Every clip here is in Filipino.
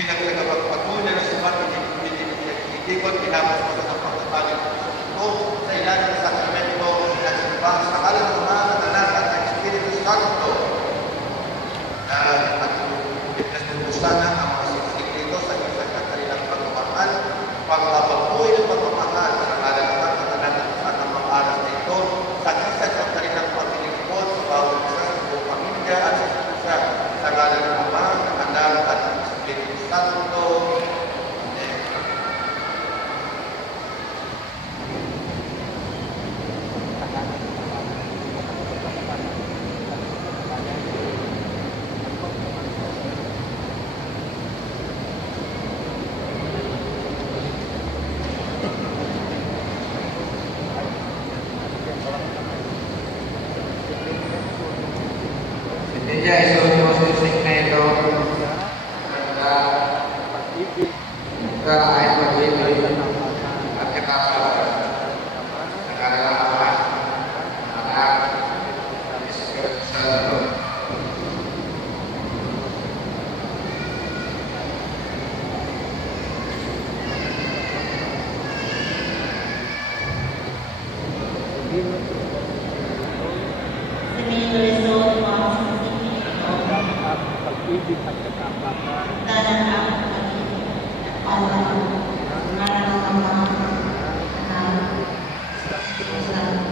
bilang tagapagpatuloy ng sumat hindi ko tinapos ko sa pagpapagin ko sa ilalim ng sakramento ng simbahan sa kalan ng Ama, ng Anak at ng Espiritu Santo. At pinagpupusan sana ang mga siksik sa isang kanilang pagmamahal, pagpapabuhay ng pagmamahal sa kalan ng Ama, ng Anak at ng mga aras na ito, sa kisag ng kanilang paglilingkod sa bawat isa sa buong pamilya at sa isa sa kalan ng Ama, ng Anak at ng Espiritu Santo. Ella es uno de sus segmentos para el at katapos nagkakaroon anak Espiritu pag-ibig at katapatan. Danan ang pag-ibig at pala ngalan ng Ama, Anak, Espiritu Santo.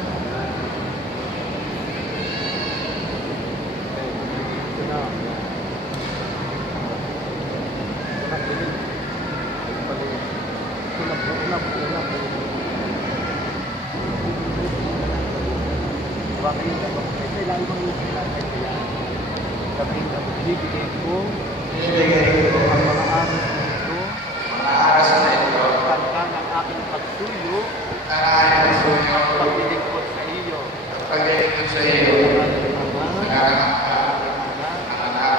Kami na magbibigay ko Ibigay ko ang mga aras na ito, mga aras na ito tanda ng aking pagsuyo, na aking pagsuyo paglilingkod sa iyo, paglilingkod sa iyo ang ang anak, anak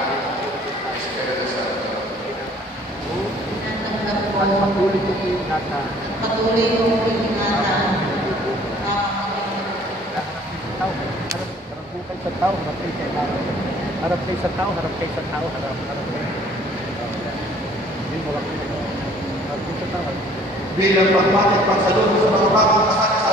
Espiritu Santo. Tinatanggap ko at patuloy ko ingatan. patuloy kong ingatan Harap kayo sa tao, harap kayo sa tao, harap kayo. Hindi mo lang. Harap kayo sa tao. Bilang pagpapit pagsalubong sa mga bagong kasal sa